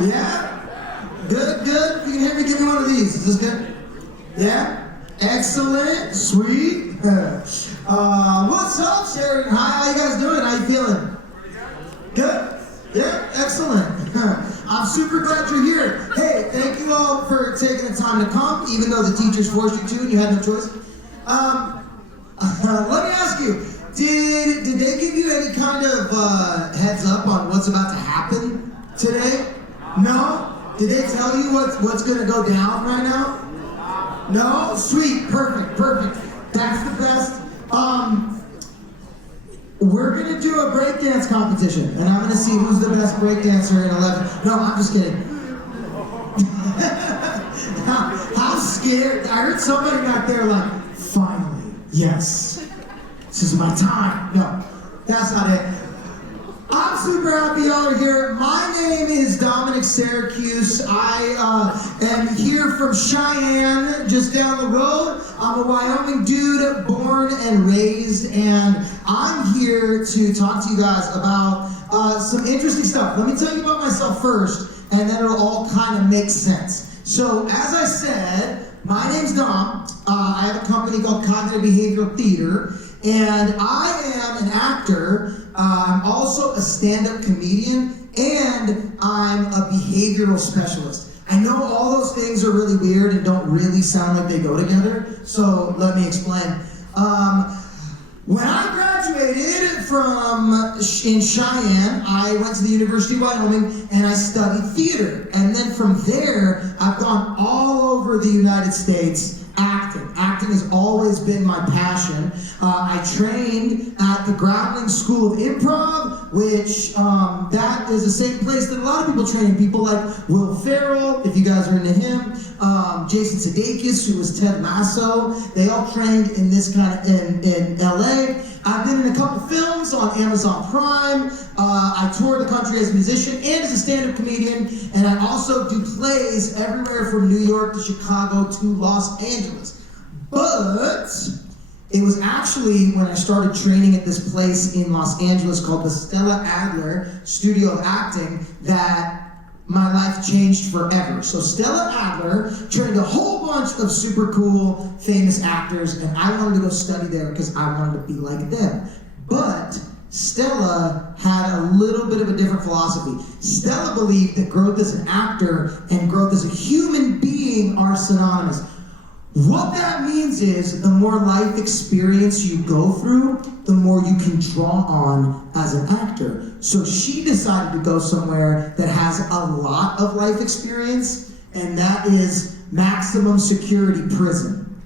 Yeah? Good, good. You can hear me? Give me one of these. Is this good? Yeah? Excellent. Sweet. What's up, Sheridan High? How you guys doing? How you feeling? Good? Yeah? Excellent. I'm super glad you're here. Hey, thank you all for taking the time to come, even though the teachers forced you to and you had no choice. Let me ask you, did they give you any kind of heads up on what's about to happen today? No? Did they tell you what's going to go down right now? No? Sweet. Perfect. Perfect. That's the best. We're going to do a breakdance competition, and I'm going to see who's the best breakdancer in 11. No, I'm just kidding. How scared. I heard somebody back there like, finally, yes. This is my time. No, that's not it. I'm super happy y'all are here. My name is Dominic Syracuse. I am here from Cheyenne, just down the road. I'm a Wyoming dude, born and raised, and I'm here to talk to you guys about some interesting stuff. Let me tell you about myself first, and then it'll all kind of make sense. So, as I said, my name's Dom. I have a company called Cognitive Behavioral Theater, and I am an actor. I'm also a stand-up comedian, and I'm a behavioral specialist. I know all those things are really weird and don't really sound like they go together, so let me explain. When I graduated in Cheyenne, I went to the University of Wyoming and I studied theater. And then from there, I've gone all over the United States acting. Acting has always been my passion. I trained at the Groundling School of Improv, which that is the same place that a lot of people train. People like Will Ferrell, if you guys are into him, Jason Sudeikis, who was Ted Lasso. They all trained in this kind of in LA. I've been in a couple films on Amazon Prime. I tour the country as a musician and as a stand-up comedian, and I also do plays everywhere from New York to Chicago to Los Angeles. But it was actually when I started training at this place in Los Angeles called the Stella Adler Studio of Acting that my life changed forever. So Stella Adler trained a whole bunch of super cool, famous actors, and I wanted to go study there because I wanted to be like them. But Stella had a little bit of a different philosophy. Stella believed that growth as an actor and growth as a human being are synonymous. What that means is the more life experience you go through, the more you can draw on as an actor. So she decided to go somewhere that has a lot of life experience, and that is maximum security prison.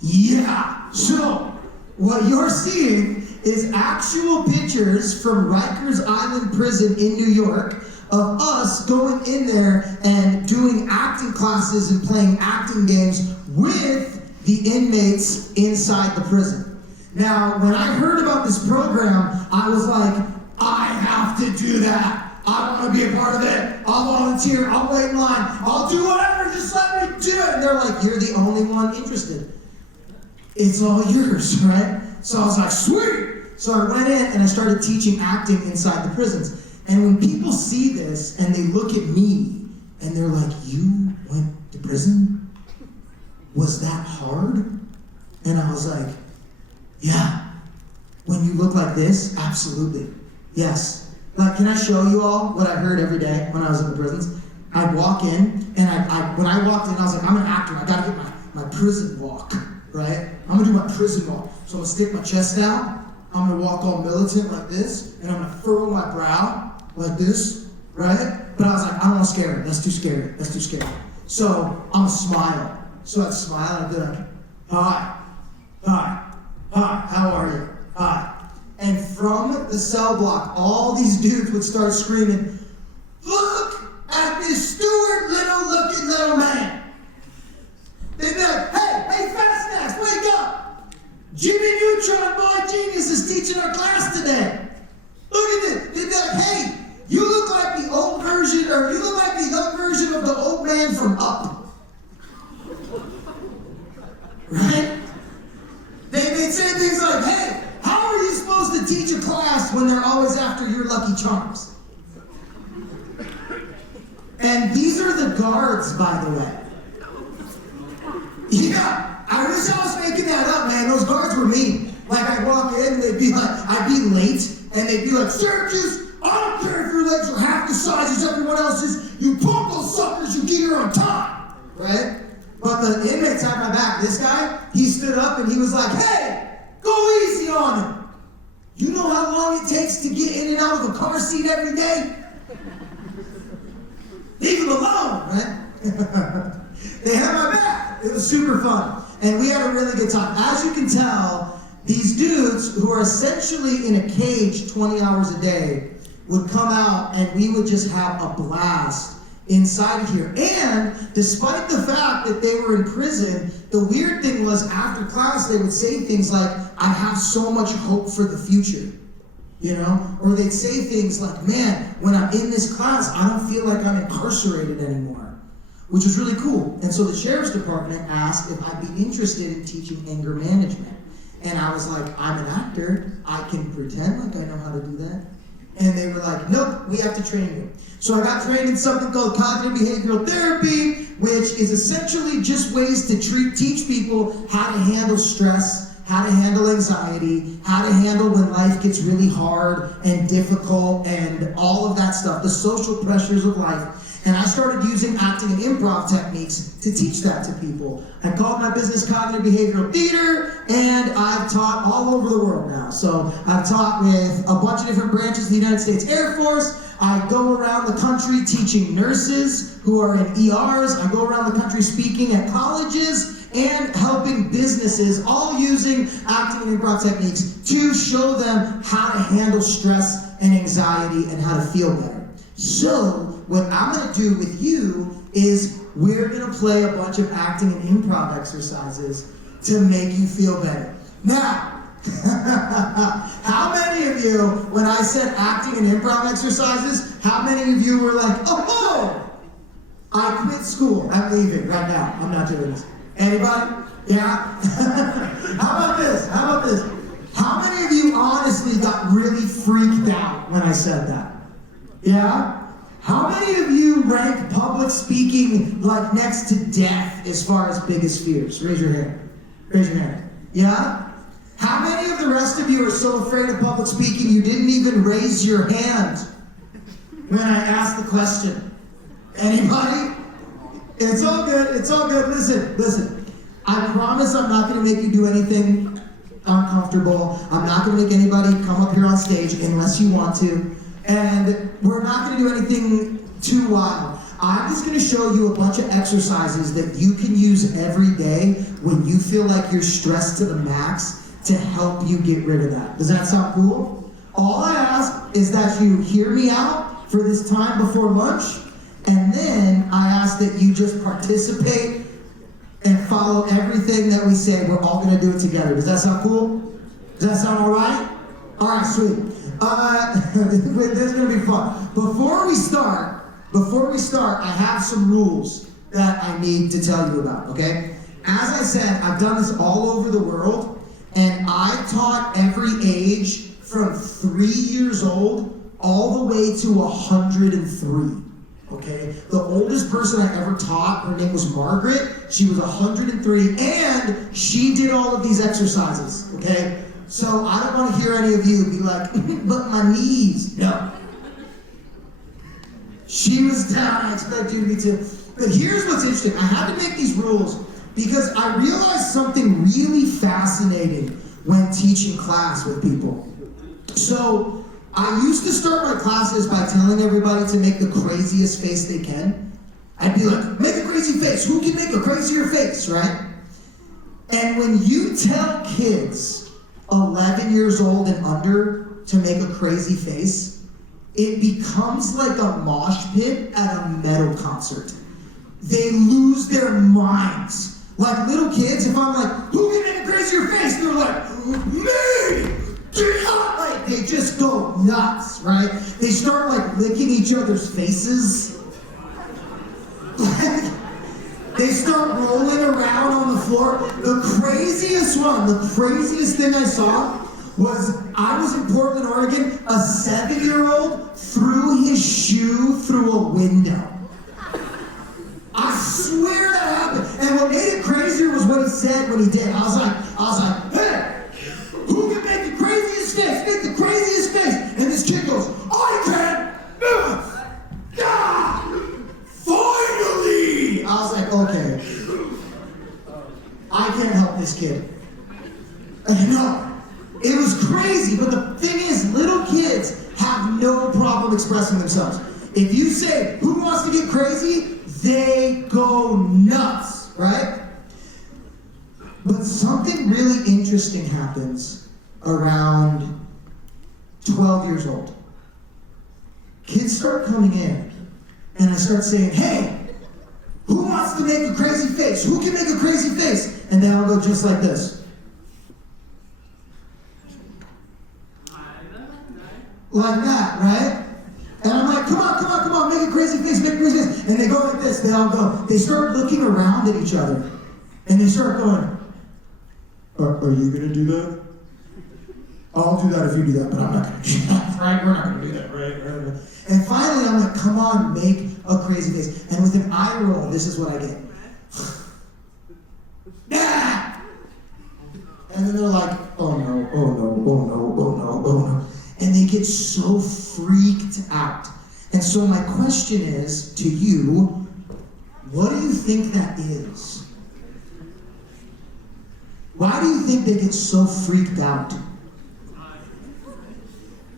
Yeah, so what you're seeing is actual pictures from Rikers Island Prison in New York of us going in there and doing acting classes and playing acting games with the inmates inside the prison. Now, when I heard about this program, I was like, I have to do that. I want to be a part of it. I'll volunteer. I'll wait in line. I'll do whatever. Just let me do it. And they're like, you're the only one interested. It's all yours, right? So I was like, sweet. So I went in and I started teaching acting inside the prisons. And when people see this and they look at me and they're like, you went to prison? Was that hard? And I was like, yeah. When you look like this, absolutely. Yes. Like, can I show you all what I heard every day when I was in the prisons? I'd walk in, and when I walked in, I was like, I'm an actor. I gotta get my prison walk, right? I'm gonna do my prison walk. So I'm gonna stick my chest out. I'm gonna walk all militant like this, and I'm gonna furrow my brow like this, right? But I was like, I don't want to scare her. That's too scary. That's too scary. So I'm gonna smile. So I'd smile and I'd be like, hi, hi, hi, how are you? Hi. And from the cell block, all these dudes would start screaming, look at this Stuart Little-looking little man. They'd be like, hey, fast snacks, wake up. Jimmy Neutron Boy Genius is teaching our class today. Look at this. They'd be like, hey, you look like the old version, or you look like the young version of the old man from Up. Right? They'd say things like, hey, how are you supposed to teach a class when they're always after your Lucky Charms? guards, by the way. Yeah, I wish I was making that up, man. Those guards were mean. Like, I'd walk in, and they'd be like, I'd be late, and they'd be like, Syracuse, I don't care if your legs are half the size as everyone else's. You pump those suckers, you get here on time, right? But the inmates had my back. This guy, he stood up, and he was like, hey, go easy on him. You know how long it takes to get in and out of a car seat every day? Leave him alone, right? They had my back. It was super fun. And we had a really good time. As you can tell, these dudes who are essentially in a cage 20 hours a day would come out and we would just have a blast inside of here. And despite the fact that they were in prison, the weird thing was after class they would say things like, I have so much hope for the future. You know? Or they'd say things like, man, when I'm in this class, I don't feel like I'm incarcerated anymore. Which was really cool. And so the sheriff's department asked if I'd be interested in teaching anger management. And I was like, I'm an actor. I can pretend like I know how to do that. And they were like, nope, we have to train you. So I got trained in something called cognitive behavioral therapy, which is essentially just ways to teach people how to handle stress, how to handle anxiety, how to handle when life gets really hard and difficult and all of that stuff, the social pressures of life. And I started using acting and improv techniques to teach that to people. I called my business Cognitive Behavioral Theater, and I've taught all over the world now. So I've taught with a bunch of different branches of the United States Air Force. I go around the country teaching nurses who are in ERs. I go around the country speaking at colleges and helping businesses, all using acting and improv techniques to show them how to handle stress and anxiety and how to feel better. So what I'm going to do with you is we're going to play a bunch of acting and improv exercises to make you feel better. Now, how many of you, when I said acting and improv exercises, how many of you were like, oh, I quit school, I'm leaving right now, I'm not doing this. Anybody? Yeah? How about this? How many of you honestly got really freaked out when I said that? Yeah? How many of you rank public speaking like next to death as far as biggest fears? Raise your hand. Raise your hand. Yeah? How many of the rest of you are so afraid of public speaking you didn't even raise your hand when I asked the question? Anybody? It's all good. It's all good. Listen. I promise I'm not going to make you do anything uncomfortable. I'm not going to make anybody come up here on stage unless you want to. And we're not going to do anything too wild. I'm just going to show you a bunch of exercises that you can use every day when you feel like you're stressed to the max to help you get rid of that. Does that sound cool? All I ask is that you hear me out for this time before lunch, and then I ask that you just participate and follow everything that we say. We're all going to do it together. Does that sound cool? Does that sound all right? All right, sweet. This is gonna be fun. Before we start, I have some rules that I need to tell you about, okay? As I said, I've done this all over the world, and I've taught every age from 3 years old all the way to 103, okay? The oldest person I ever taught, her name was Margaret. She was 103, and she did all of these exercises, okay? So I don't want to hear any of you be like, but my knees. No. She was down, I expect you to be too. But here's what's interesting. I had to make these rules because I realized something really fascinating when teaching class with people. So I used to start my classes by telling everybody to make the craziest face they can. I'd be like, make a crazy face. Who can make a crazier face, right? And when you tell kids 11 years old and under to make a crazy face, it becomes like a mosh pit at a metal concert. They lose their minds. Like little kids, if I'm like, who can make a crazier face? They're like, me! Like, they just go nuts, right? They start like licking each other's faces. They start rolling around on the floor. The craziest thing I saw was, I was in Portland, Oregon, a 7-year-old threw his shoe through a window. said when he did. I was like, hey, who can make the craziest face? Make the craziest face. And this kid goes, I can. Finally! I was like, okay. I can't help this kid. No, it was crazy, but the thing is, little kids have no problem expressing themselves. If you say, who wants to get crazy? They go nuts, right? But something really interesting happens around 12 years old. Kids start coming in, and I start saying, hey, who wants to make a crazy face? Who can make a crazy face? And they all go just like this. Like that, right? And I'm like, come on, make a crazy face, make a crazy face. And they go like this, they all go, they start looking around at each other. And they start going, are you gonna do that? I'll do that if you do that, but I'm not gonna do that, right? We're not gonna do that, right? And finally, I'm like, come on, make a crazy face. And with an eye roll, this is what I get. Ah! And then they're like, oh no. And they get so freaked out. And so my question is to you, what do you think that is? Why do you think they get so freaked out?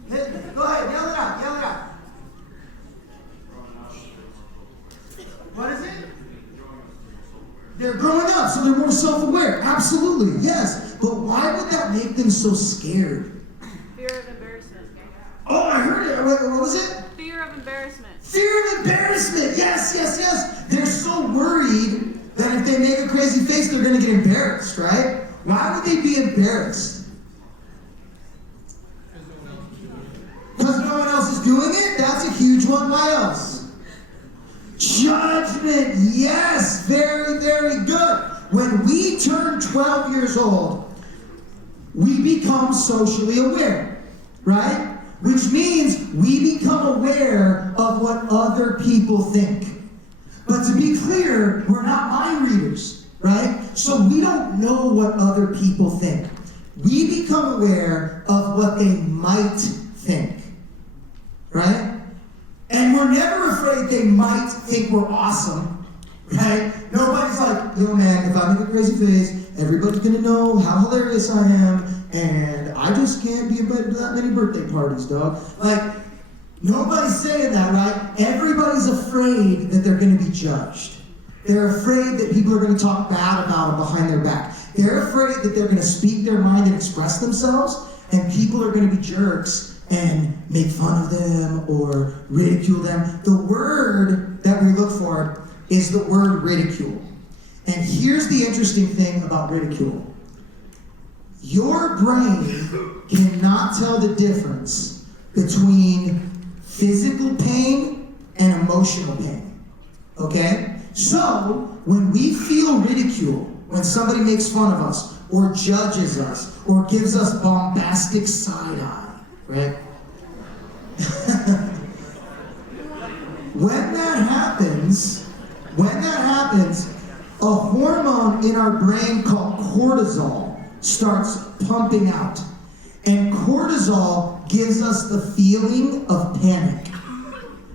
Hey, go ahead, yell it out. What is it? They're growing up, so they're more self-aware. Absolutely, yes. But why would that make them so scared? Fear of embarrassment. Oh, I heard it. What was it? Fear of embarrassment. Fear of embarrassment. Yes. They're so worried that if they make a crazy face, they're going to get embarrassed, right? Why would they be embarrassed? Because no one else is doing it? That's a huge one. Why else? Judgment. Yes. Very, very good. When we turn 12 years old, we become socially aware, right? Which means we become aware of what other people think. But to be clear, we're not mind readers, right? So we don't know what other people think. We become aware of what they might think, right? And we're never afraid they might think we're awesome, right? Nobody's like, yo man, if I make a crazy face, everybody's gonna know how hilarious I am, and I just can't be invited to that many birthday parties, dog. Like, nobody's saying that, right? Everybody's afraid that they're gonna be judged. They're afraid that people are gonna talk bad about them behind their back. They're afraid that they're gonna speak their mind and express themselves, and people are gonna be jerks and make fun of them or ridicule them. The word that we look for is the word ridicule. And here's the interesting thing about ridicule. Your brain cannot tell the difference between physical pain and emotional pain, okay? So, when we feel ridicule, when somebody makes fun of us, or judges us, or gives us bombastic side-eye, right? When that happens, a hormone in our brain called cortisol starts pumping out. And cortisol gives us the feeling of panic.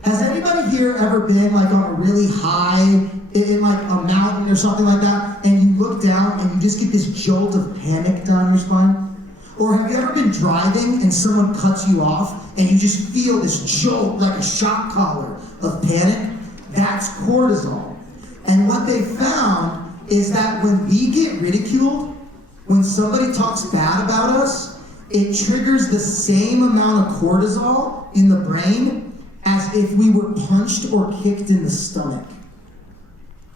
Has anybody here ever been like on a really high, in like a mountain or something like that, and you look down and you just get this jolt of panic down your spine? Or have you ever been driving and someone cuts you off and you just feel this jolt like a shock collar of panic? That's cortisol. And what they found is that when we get ridiculed, when somebody talks bad about us, it triggers the same amount of cortisol in the brain as if we were punched or kicked in the stomach.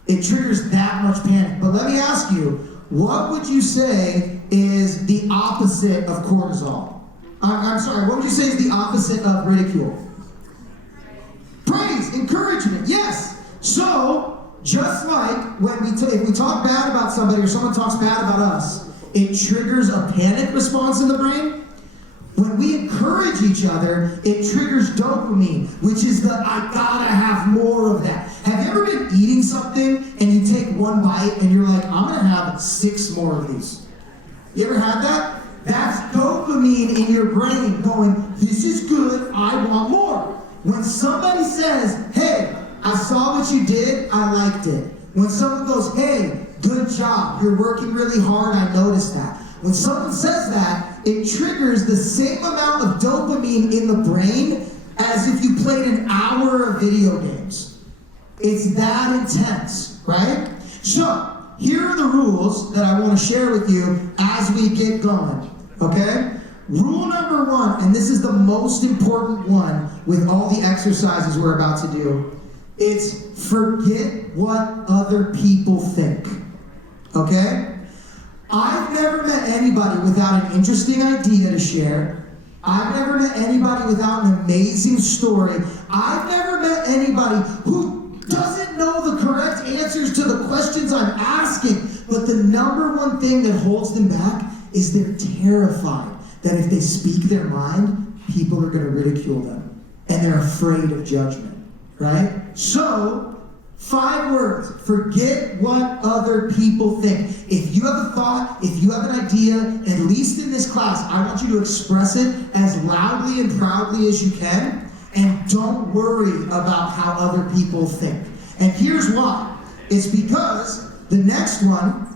It triggers that much panic. But let me ask you, what would you say is the opposite of cortisol? I'm sorry, what would you say is the opposite of ridicule? Praise, encouragement, yes. So, just like when if we talk bad about somebody or someone talks bad about us, it triggers a panic response in the brain. When we encourage each other, it triggers dopamine, which is the I gotta have more of that. Have you ever been eating something and you take one bite and you're like, I'm gonna have have 6 more of these. You ever had that? That's dopamine in your brain going, this is good, I want more. When somebody says, hey, I saw what you did, I liked it. When someone goes, hey, good job, you're working really hard, I noticed that. When someone says that, it triggers the same amount of dopamine in the brain as if you played an hour of video games. It's that intense, right? So, here are the rules that I want to share with you as we get going, okay? Rule number 1, and this is the most important one with all the exercises we're about to do, it's forget what other people think, okay? I've never met anybody without an interesting idea to share. I've never met anybody without an amazing story. I've never met anybody who doesn't know the correct answers to the questions I'm asking. But the number one thing that holds them back is they're terrified that if they speak their mind, people are going to ridicule them. And they're afraid of judgment, right? So, 5 words. Forget what other people think. If you have a thought, if you have an idea, at least in this class, I want you to express it as loudly and proudly as you can. And don't worry about how other people think. And here's why. It's because the next one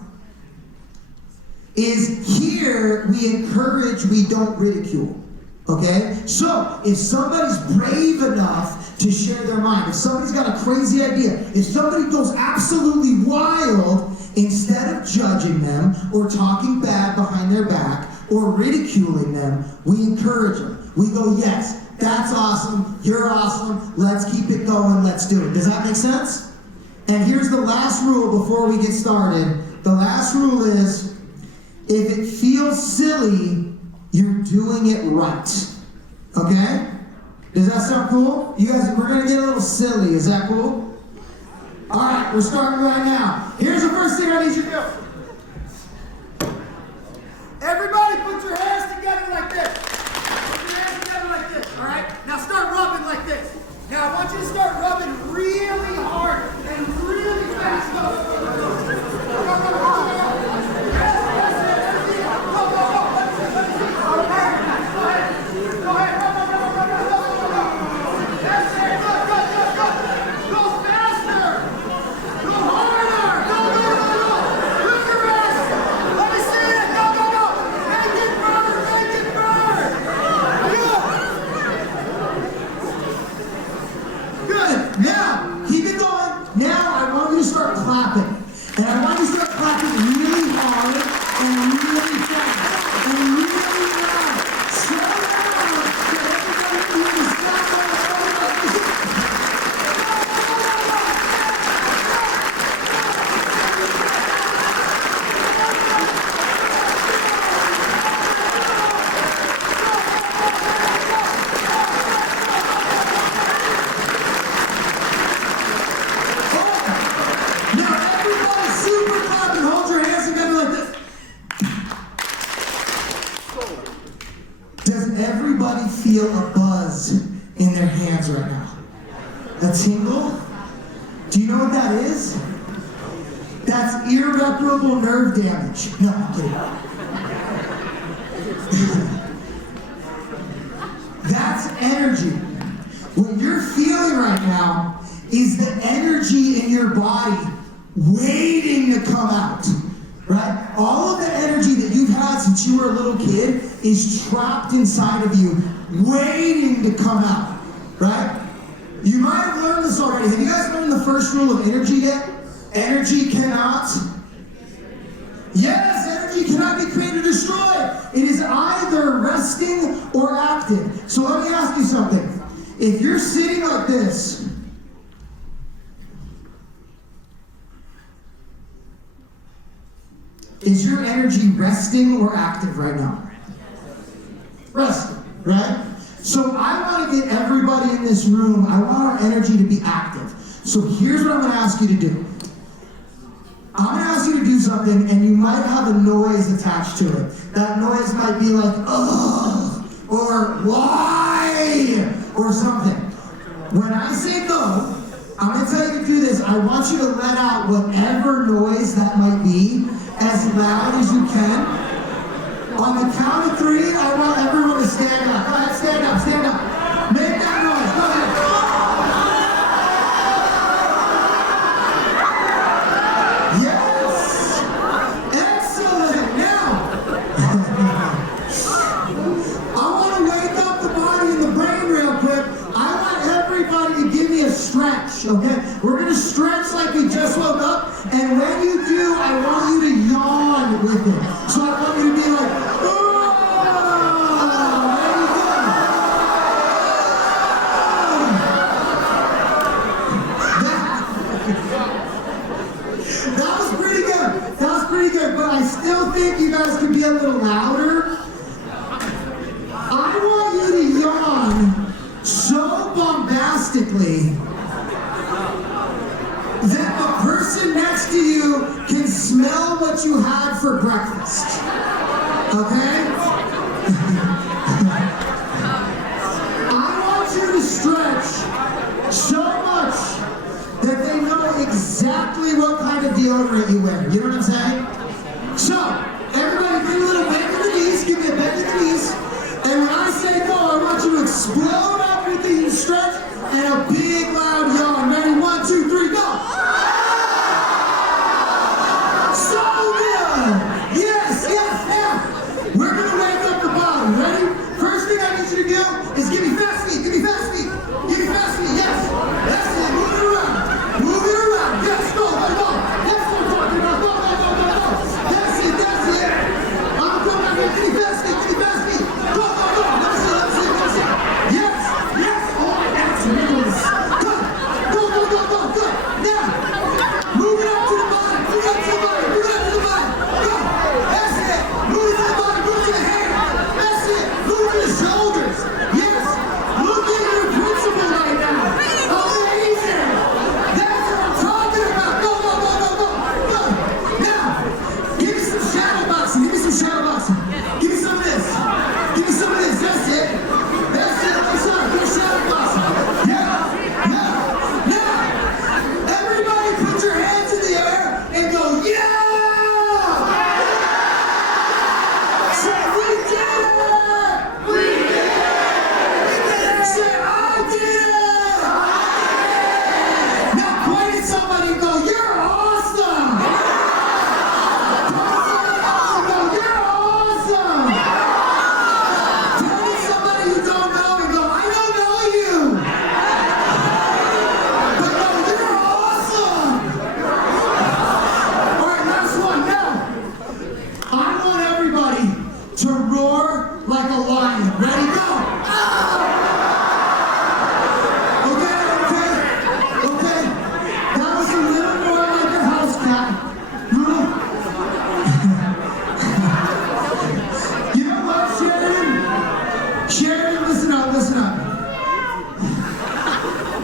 is here we encourage, we don't ridicule. Okay? So, if somebody's brave enough to share their mind, if somebody's got a crazy idea, if somebody goes absolutely wild, instead of judging them or talking bad behind their back or ridiculing them, we encourage them. We go, yes, that's awesome, you're awesome, let's keep it going, let's do it. Does that make sense? And here's the last rule before we get started. The last rule is, if it feels silly, you're doing it right. Okay? Does that sound cool? You guys, we're gonna get a little silly. Is that cool? Alright, we're starting right now. Here's the first thing I need you to do. Everybody put your hands together like this. Put your hands together like this, alright? Now start rubbing like this. Now I want you to start rubbing really hard and really fast. And I want you to start clapping really hard and really fast and really loud. So loud that everybody can stop feel a buzz in their hands right now? A tingle? Do you know what that is? That's irreparable nerve damage. No, I'm kidding. That's energy. What you're feeling right now is the energy in your body waiting to come out. Right? All of the energy that you've had since you were a little kid is trapped inside of you, waiting to come out. Right? You might have learned this already. Have you guys learned the first rule of energy yet? Energy cannot. Yes, energy cannot be created or destroyed. It is either resting or active. So let me ask you something. If you're sitting like this, is your energy resting or active right now? Resting, right? So I want to get everybody in this room, I want our energy to be active. So here's what I'm going to ask you to do. I'm going to ask you to do something, and you might have a noise attached to it. That noise might be like, ugh, or why, or something. When I say go, I'm going to tell you to do this. I want you to let out whatever noise that might be, as loud as you can. On the count of 3, I want everyone to stand up. Go ahead, stand up, stand up. Make that noise, go ahead. Yes! Excellent! Now, I want to wake up the body and the brain real quick. I want everybody to give me a stretch, okay? We're going to stretch like we just woke up, and when you do, I want you to yawn with it. So I want you to be like, that was pretty good. That was pretty good, but I still think you guys could be a little louder. I want you to yawn so bombastically that the person next to you can smell what you had for breakfast. Okay? I want you to stretch so much that they know exactly what kind of deodorant you wear. You know what I'm saying? So, everybody give me a little bend to the knees, give me a bend to the knees. And when I say go, I want you to explode everything you stretch and a big loud yawn. Ready? 1, 2, 3, go! So good! Yes, yes, yeah! We're gonna wake up the body. Ready? First thing I need you to do is give me fast feet, give me fast feet. Give me fast feet, yes! That's it, move it around. Move it around, yes, go, go, go! That's what I'm talking about, go, go, go, go, go! That's it, that's it! I'm coming out here, give me fast feet, give me fast feet! Go, go, go! Let me see, let me see, let me see! Yes, yes! Oh, that's nice! Good! Go, go, go, go, good! Now, move it up to the body, move it up to the body, move it up to the body! Go! That's it! Move it to the body, move it to the hair! That's it! Move it to the shoulders! Yes! Look at your principal right now! Amazing! That's what I'm talking about! Go, go, go, go, go! Go! Now, give me some shadow boxing, give me some shadow boxing! Give me some of this! Give me some of this, that's it! That's it, that's right, go shadow boxing! Yeah! Now, everybody put your hands in the air and go, yeah! Say, we did it! We did it! Say, I did it! Now point at somebody and go, you're awesome! Point at somebody else and go, you're awesome! Point at somebody you don't know and go, I don't know you! But no, you're awesome! Alright, last one, now! I want everybody to roar like a lion. Ready, go! Okay, okay, okay. That was a little more like a house cat. You know what, Sheridan? Sheridan, listen up, listen up.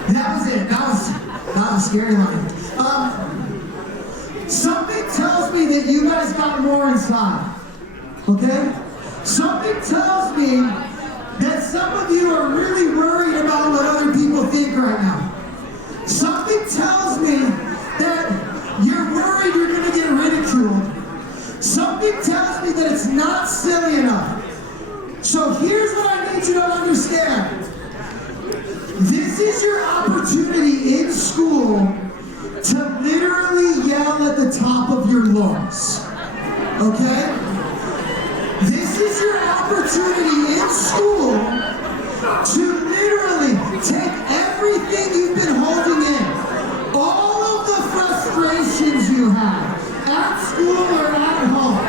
That was it. That was a scary line. Something tells me that you guys got more inside. Okay? Something tells me that some of you are really worried about what other people think right now. Something tells me that you're worried you're going to get ridiculed. Something tells me that it's not silly enough. So here's what I need you to understand. This is your opportunity in school to literally yell at the top of your lungs. Okay? This is your opportunity in school to literally take everything you've been holding in, all of the frustrations you have at school or at home,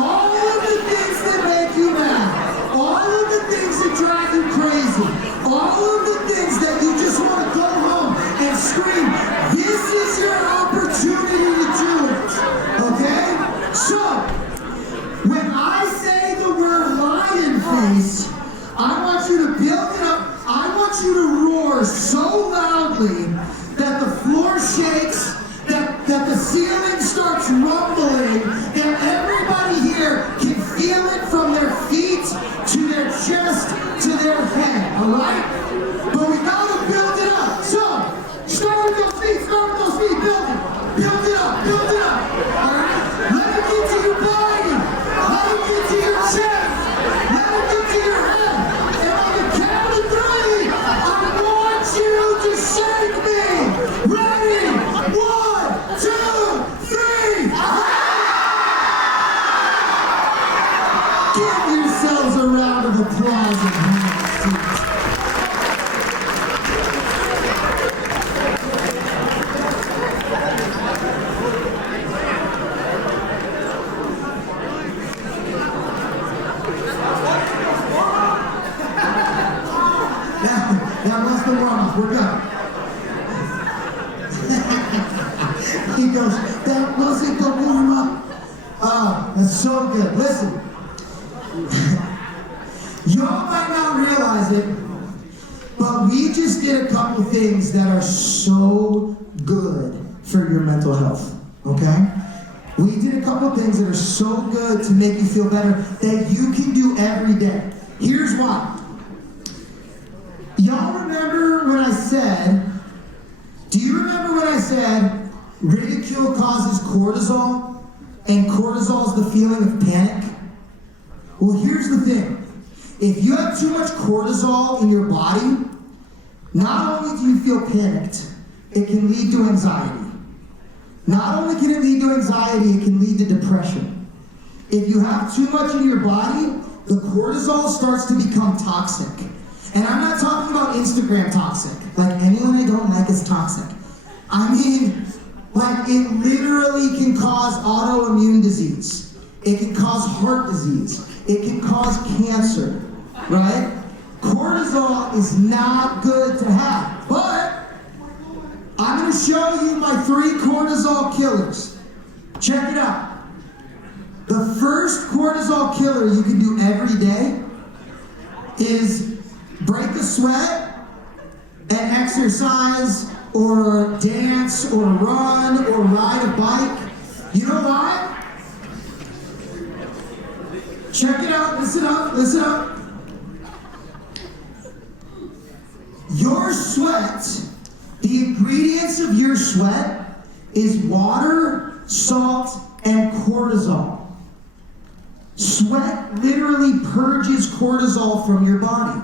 all of the things that make you mad, all of the things that drive you crazy, all of the things that you just want to go home and scream. This is your opportunity to do it. Okay? So, when I say the word lion face, I want you to build it up. I want you to roar so loudly that the floor shakes, that the ceiling starts rumbling, that everybody here can feel it from their feet to their chest to their head, all right? But we gotta build it up. So, start with those feet, build it up, all right? Let me get He goes, that wasn't the warm-up. Oh, that's so good. Listen, y'all might not realize it, but we just did a couple things that are so good for your mental health, okay? We did a couple things that are so good to make you feel better that you can do every day. Here's why. Y'all remember when I said, do you remember when I said ridicule causes cortisol and cortisol is the feeling of panic? Well, here's the thing. If you have too much cortisol in your body, not only do you feel panicked, it can lead to anxiety. Not only can it lead to anxiety, it can lead to depression. If you have too much in your body, the cortisol starts to become toxic. And I'm not talking about Instagram toxic. Like, anyone I don't like is toxic. I mean, like, it literally can cause autoimmune disease. It can cause heart disease. It can cause cancer, right? Cortisol is not good to have, but I'm going to show you my 3 cortisol killers. Check it out. The first cortisol killer you can do every day is break a sweat and exercise or dance or run or ride a bike. You know why? Check it out. Listen up. Listen up. Your sweat, the ingredients of your sweat is water, salt, and cortisol. Sweat literally purges cortisol from your body,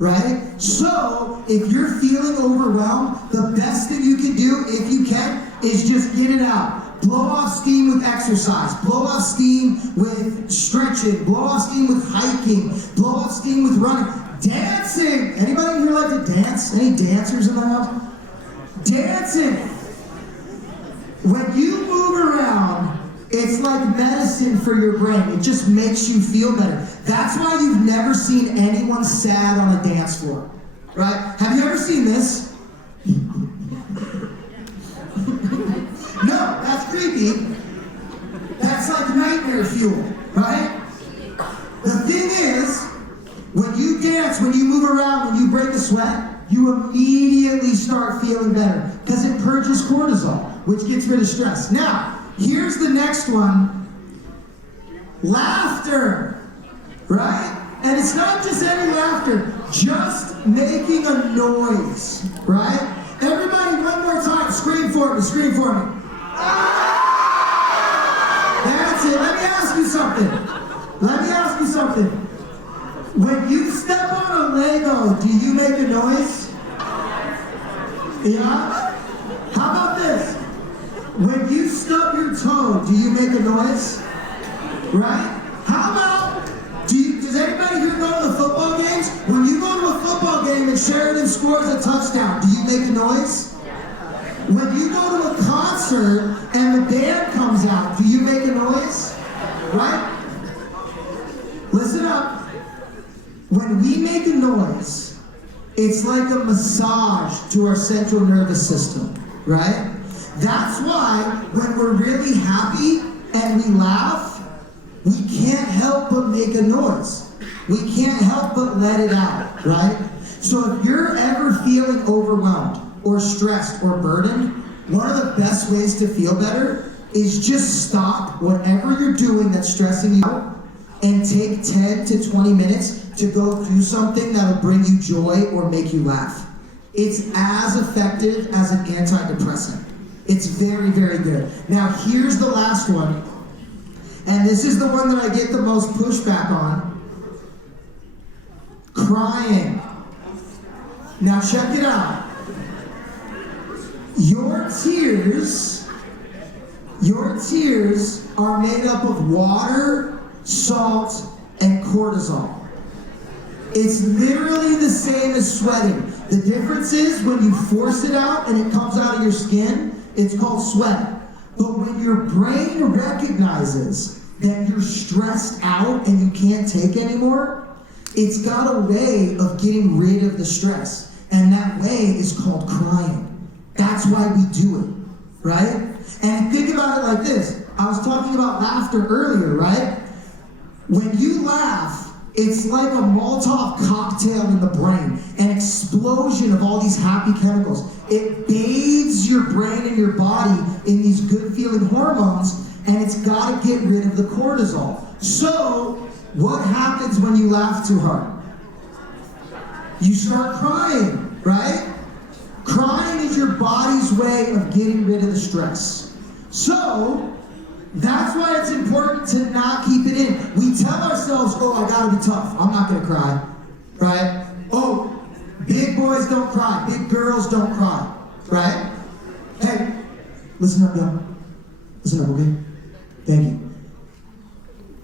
right? So, if you're feeling overwhelmed, the best thing you can do, if you can, is just get it out. Blow off steam with exercise. Blow off steam with stretching. Blow off steam with hiking. Blow off steam with running. Dancing! Anybody here like to dance? Any dancers in the house? Dancing! When you move around, it's like medicine for your brain. It just makes you feel better. That's why you've never seen anyone sad on a dance floor, right? Have you ever seen this? No, that's creepy. That's like nightmare fuel, right? The thing is, when you dance, when you move around, when you break a sweat, you immediately start feeling better because it purges cortisol, which gets rid of stress. Now, here's the next one. Laughter, right? And it's not just any laughter, just making a noise, right? Everybody, one more time, scream for me, scream for me. That's it. Let me ask you something. Let me ask you something. When you step on a Lego, do you make a noise? Yeah? How about this? When you stub your toe, do you make a noise? Right? How about, does anybody here go to the football games? When you go to a football game and Sheridan scores a touchdown, do you make a noise? When you go to a concert and the band comes out, do you make a noise? Right? Listen up. When we make a noise, it's like a massage to our central nervous system, right? That's why when we're really happy and we laugh, we can't help but make a noise. We can't help but let it out, right? So if you're ever feeling overwhelmed or stressed or burdened, one of the best ways to feel better is just stop whatever you're doing that's stressing you out and take 10 to 20 minutes to go do something that'll bring you joy or make you laugh. It's as effective as an antidepressant. It's very, very good. Now here's the last one, and this is the one that I get the most pushback on. Crying. Now check it out. Your tears are made up of water, salt, and cortisol. It's literally the same as sweating. The difference is when you force it out and it comes out of your skin, it's called sweat. But when your brain recognizes that you're stressed out and you can't take anymore, it's got a way of getting rid of the stress. And that way is called crying. That's why we do it, right? And think about it like this. I was talking about laughter earlier, right? When you laugh, it's like a Molotov cocktail in the brain, an explosion of all these happy chemicals. It bathes your brain and your body in these good-feeling hormones, and it's got to get rid of the cortisol. So, what happens when you laugh too hard? You start crying, right? Crying is your body's way of getting rid of the stress. So, that's why it's important to not keep it in. We tell ourselves, oh, I gotta be tough. I'm not gonna cry, right? Oh, big boys don't cry. Big girls don't cry, right? Hey, listen up, y'all. Listen up, okay? Thank you.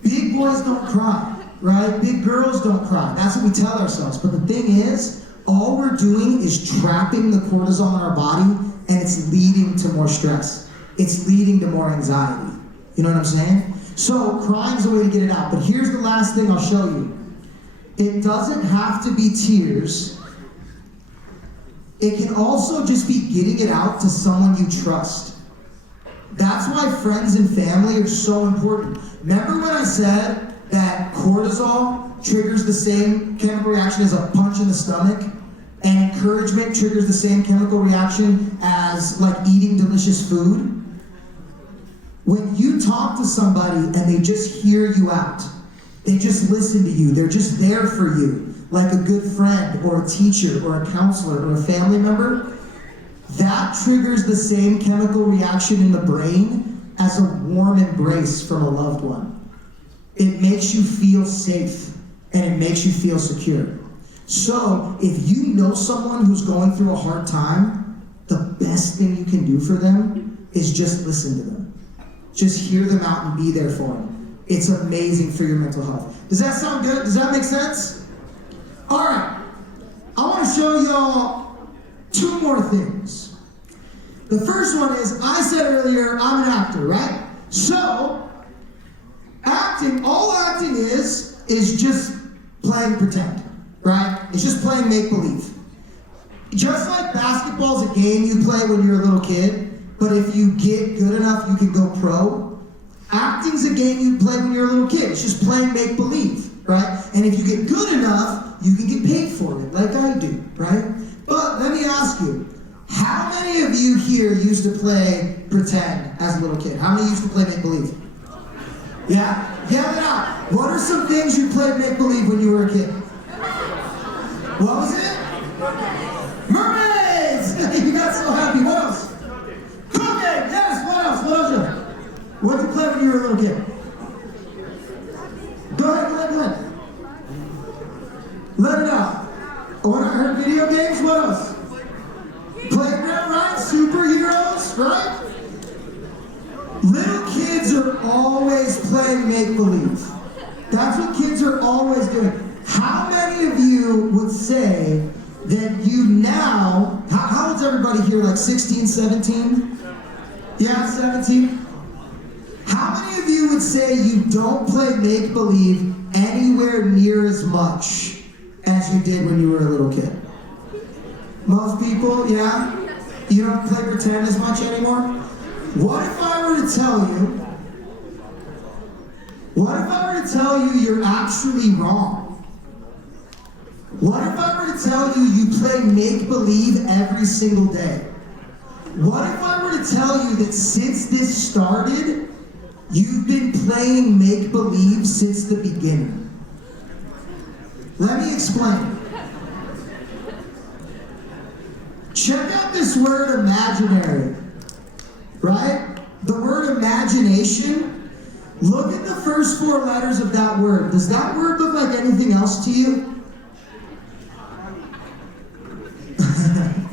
Big boys don't cry, right? Big girls don't cry. That's what we tell ourselves. But the thing is, all we're doing is trapping the cortisol in our body, and it's leading to more stress. It's leading to more anxiety. You know what I'm saying? So crying's a way to get it out. But here's the last thing I'll show you. It doesn't have to be tears. It can also just be getting it out to someone you trust. That's why friends and family are so important. Remember when I said that cortisol triggers the same chemical reaction as a punch in the stomach? And encouragement triggers the same chemical reaction as like eating delicious food? When you talk to somebody and they just hear you out, they just listen to you, they're just there for you, like a good friend or a teacher or a counselor or a family member, that triggers the same chemical reaction in the brain as a warm embrace from a loved one. It makes you feel safe and it makes you feel secure. So if you know someone who's going through a hard time, the best thing you can do for them is just listen to them. Just hear them out and be there for them. It's amazing for your mental health. Does that sound good? Does that make sense? All right. I want to show y'all two more things. The first one is, I said earlier, I'm an actor, right? So, acting, all acting is just playing pretend, right? It's just playing make-believe. Just like basketball's a game you play when you're a little kid, but if you get good enough, you can go pro. Acting's a game you play when you're a little kid. It's just playing make-believe, right? And if you get good enough, you can get paid for it, like I do, right? But let me ask you, how many of you here used to play pretend as a little kid? How many used to play make-believe? Yeah, yell it out. What are some things you played make-believe when you were a kid? What was it? Mermaids! You got so happy. What else? Cooking! Yes, what else? What else? What did you play when you were a little kid? Go ahead. Let it out. When I heard video games, what else? Playground, right? Superheroes, right? Little kids are always playing make-believe. That's what kids are always doing. How many of you would say that you now, how old's everybody here, like 16, 17? Yeah, 17? How many of you would say you don't play make-believe anywhere near as much as you did when you were a little kid? Most people, yeah? You don't play pretend as much anymore? What if I were to tell you you're actually wrong? What if I were to tell you play make-believe every single day? What if I were to tell you that since this started, you've been playing make-believe since the beginning? Let me explain. Check out this word imaginary, right? The word imagination. Look at the first four letters of that word. Does that word look like anything else to you?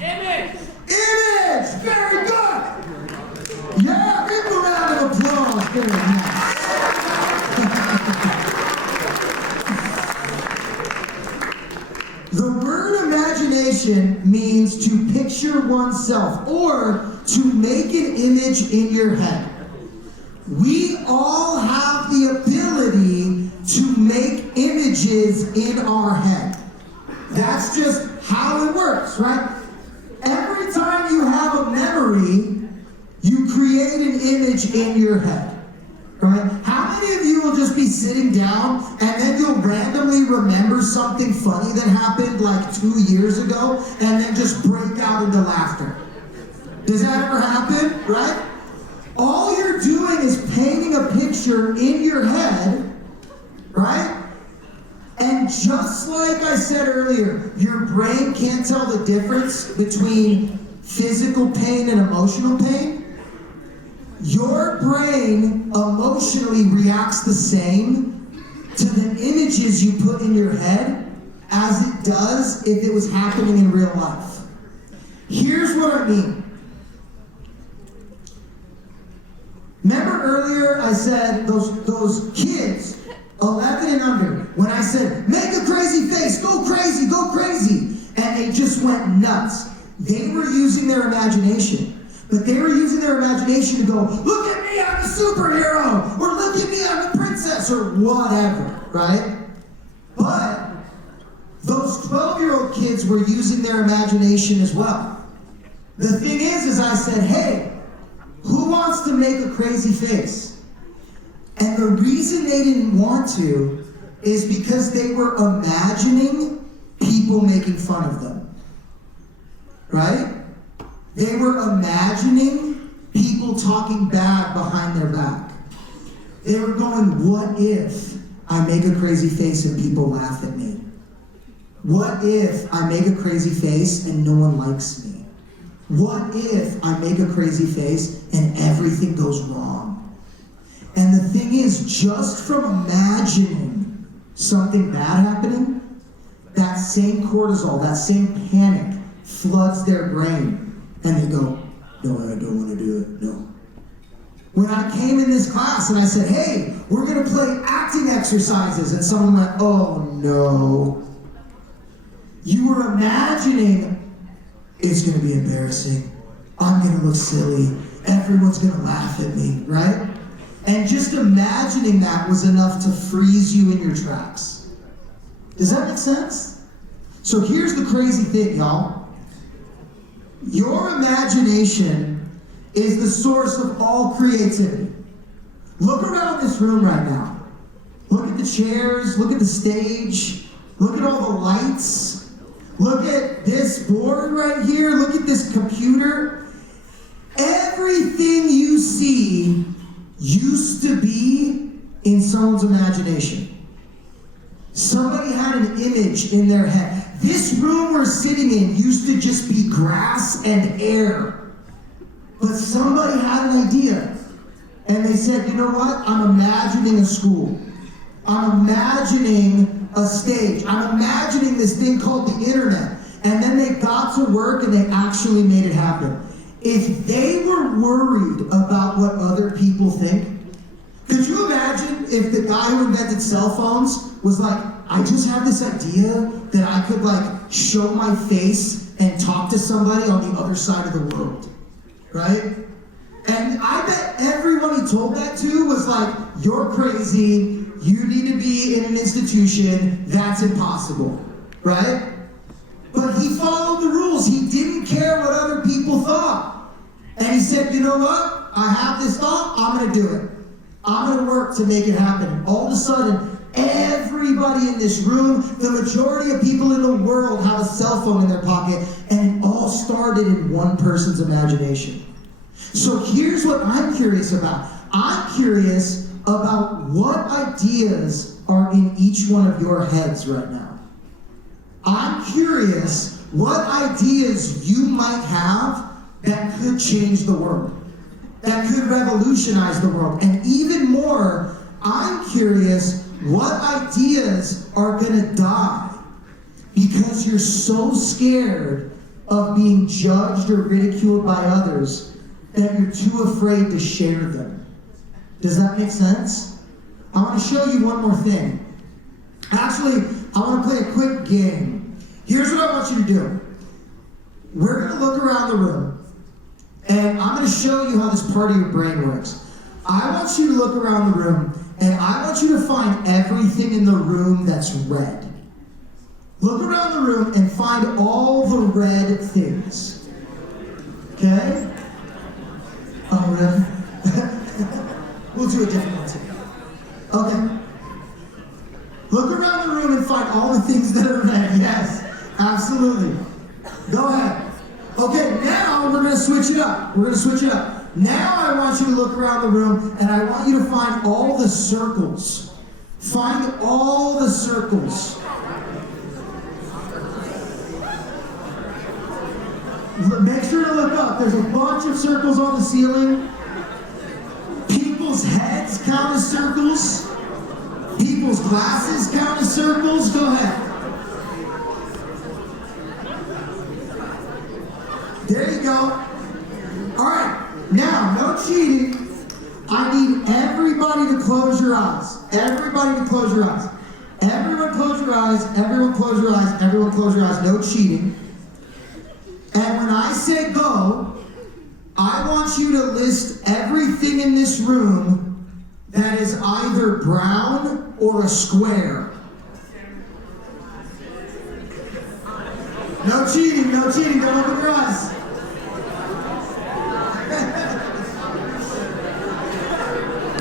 Image! Image! Very good! Yeah, give a round of applause. Very nice. The word imagination means to picture oneself or to make an image in your head. We all have the ability to make images in our head. That's just how it works, right? Every time you have a memory, You create an image in your head, right? How many of you will just be sitting down and then you'll randomly remember something funny that happened like 2 years ago and then just break out into laughter? Does that ever happen, right? All you're doing is painting a picture in your head, right? And just like I said earlier, your brain can't tell the difference between physical pain and emotional pain. Your brain emotionally reacts the same to the images you put in your head as it does if it was happening in real life. Here's what I mean. Remember earlier I said those kids, 11 and under, when I said, make a crazy face, go crazy, and they just went nuts. They were using their imagination. But they were using their imagination to go, look at me, I'm a superhero, or look at me, I'm a princess, or whatever, right? But those 12-year-old kids were using their imagination as well. The thing is I said, hey, who wants to make a crazy face? And the reason they didn't want to is because they were imagining people making fun of them, right? They were imagining people talking bad behind their back. They were going, what if I make a crazy face and people laugh at me? What if I make a crazy face and no one likes me? What if I make a crazy face and everything goes wrong? And the thing is, just from imagining something bad happening, that same cortisol, that same panic floods their brain. And they go, no, I don't want to do it, no. When I came in this class and I said, hey, we're going to play acting exercises, and someone went, oh no. You were imagining, it's going to be embarrassing. I'm going to look silly. Everyone's going to laugh at me, right? And just imagining that was enough to freeze you in your tracks. Does that make sense? So here's the crazy thing, y'all. Your imagination is the source of all creativity. Look around this room right now. Look at the chairs, look at the stage, look at all the lights, look at this board right here, look at this computer. Everything you see used to be in someone's imagination. Somebody had an image in their head. This room we're sitting in used to just be grass and air. But somebody had an idea. And they said, you know what? I'm imagining a school. I'm imagining a stage. I'm imagining this thing called the internet. And then they got to work and they actually made it happen. If they were worried about what other people think, could you imagine if the guy who invented cell phones was like, I just have this idea that I could like show my face and talk to somebody on the other side of the world, right? And I bet everyone he told that to was like, you're crazy, you need to be in an institution, that's impossible, right? But he followed the rules. He didn't care what other people thought. And he said, you know what? I have this thought, I'm gonna do it. I'm gonna work to make it happen. All of a sudden, everybody in this room, the majority of people in the world have a cell phone in their pocket, and it all started in one person's imagination. So here's what I'm curious about. I'm curious about what ideas are in each one of your heads right now. I'm curious what ideas you might have that could change the world, that could revolutionize the world. And even more, I'm curious what ideas are gonna die because you're so scared of being judged or ridiculed by others that you're too afraid to share them. Does that make sense? I want to show you one more thing. Actually, I want to play a quick game. Here's what I want you to do. We're going to look around the room, and I'm going to show you how this part of your brain works. I want you to look around the room, and I want you to find everything in the room that's red. Look around the room and find all the red things. Okay? good. We'll do a different one too. Okay. Look around the room and find all the things that are red. Yes, absolutely. Go ahead. Okay, now we're gonna switch it up. Now I want you to look around the room and I want you to find all the circles. Find all the circles. Make sure to look up. There's a bunch of circles on the ceiling. People's heads count as circles. People's glasses count as circles. Go ahead. There you go. All right. Now, no cheating. I need everybody to close your eyes. Everybody to close your eyes. Everyone close your eyes. Everyone close your eyes. Everyone close your eyes. No cheating. And when I say go, I want you to list everything in this room that is either brown or a square. No cheating, no cheating. Don't open your eyes.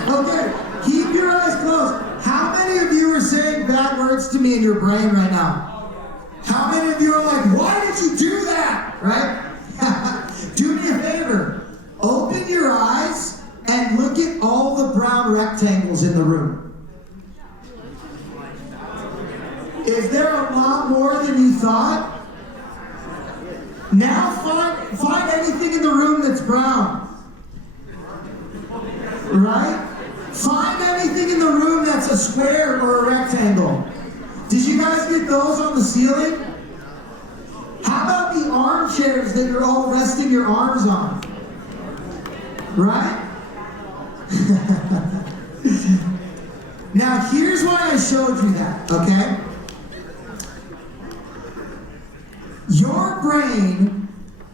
Okay, keep your eyes closed. How many of you are saying bad words to me in your brain right now? How many of you are like, why did you do that? Right? Do me a favor. Open your eyes and look at all the brown rectangles in the room. Is there a lot more than you thought? Now find anything in the room that's brown. Right? Find anything in the room that's a square or a rectangle. Did you guys get those on the ceiling? How about the armchairs that you're all resting your arms on? Right? Now here's why I showed you that, okay? Your brain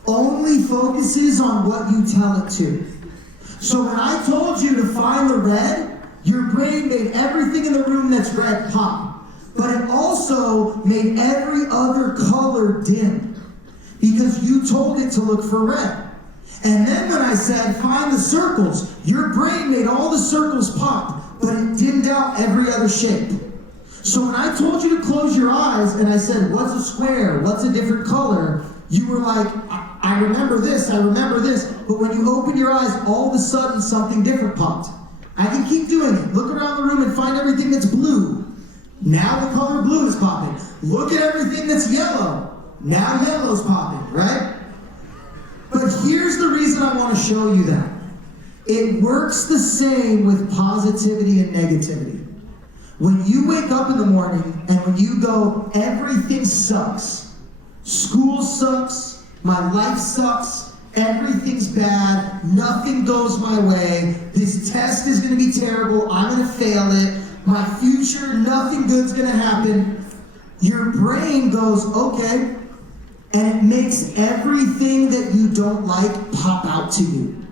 only focuses on what you tell it to. So when I told you to find the red, your brain made everything in the room that's red pop. But it also made every other color dim because you told it to look for red. And then when I said find the circles, your brain made all the circles pop, but it dimmed out every other shape. So when I told you to close your eyes and I said, what's a square? What's a different color? You were like, I remember this, I remember this. But when you open your eyes, all of a sudden something different popped. I can keep doing it. Look around the room and find everything that's blue. Now the color blue is popping. Look at everything that's yellow. Now yellow's popping, right? But here's the reason I want to show you that. It works the same with positivity and negativity. When you wake up in the morning and when you go, everything sucks. School sucks. My life sucks. Everything's bad. Nothing goes my way. This test is going to be terrible. I'm going to fail it. My future, nothing good's gonna happen. Your brain goes, okay, and it makes everything that you don't like pop out to you.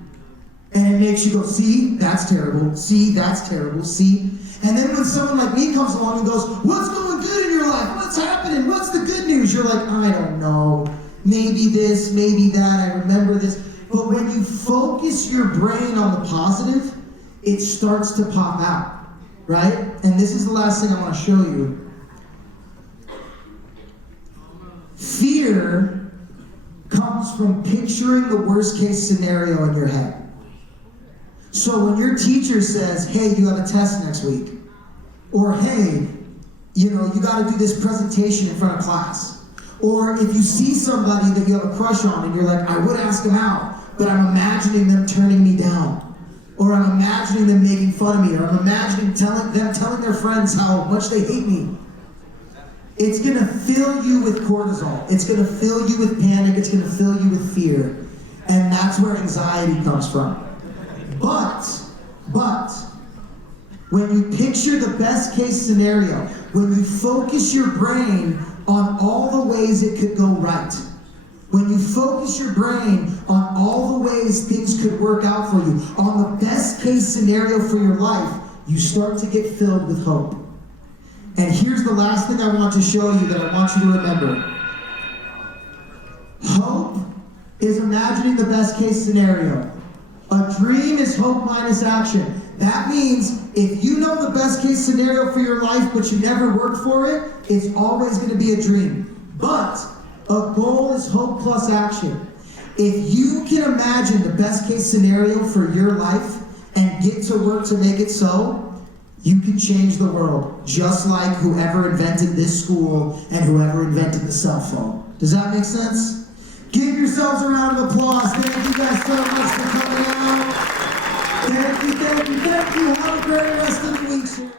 And it makes you go, see, that's terrible. See, that's terrible. See? And then when someone like me comes along and goes, what's going good in your life? What's happening? What's the good news? You're like, I don't know. Maybe this, maybe that. I remember this. But when you focus your brain on the positive, it starts to pop out. Right? And this is the last thing I want to show you. Fear comes from picturing the worst case scenario in your head. So when your teacher says, hey, you have a test next week, or hey, you got to do this presentation in front of class, or if you see somebody that you have a crush on and you're like, I would ask them out, but I'm imagining them turning me down. Or I'm imagining them making fun of me, or I'm imagining telling their friends how much they hate me. It's gonna fill you with cortisol. It's gonna fill you with panic. It's gonna fill you with fear. And that's where anxiety comes from. But, when you picture the best case scenario, when you focus your brain on all the ways it could go right, when you focus your brain on all the ways things could work out for you, on the best case scenario for your life, you start to get filled with hope. And here's the last thing I want to show you that I want you to remember. Hope is imagining the best case scenario. A dream is hope minus action. That means if you know the best case scenario for your life, but you never worked for it, it's always going to be a dream. But a goal is hope plus action. If you can imagine the best case scenario for your life and get to work to make it so, you can change the world, just like whoever invented this school and whoever invented the cell phone. Does that make sense? Give yourselves a round of applause. Thank you guys so much for coming out. Thank you. Have a great rest of the week.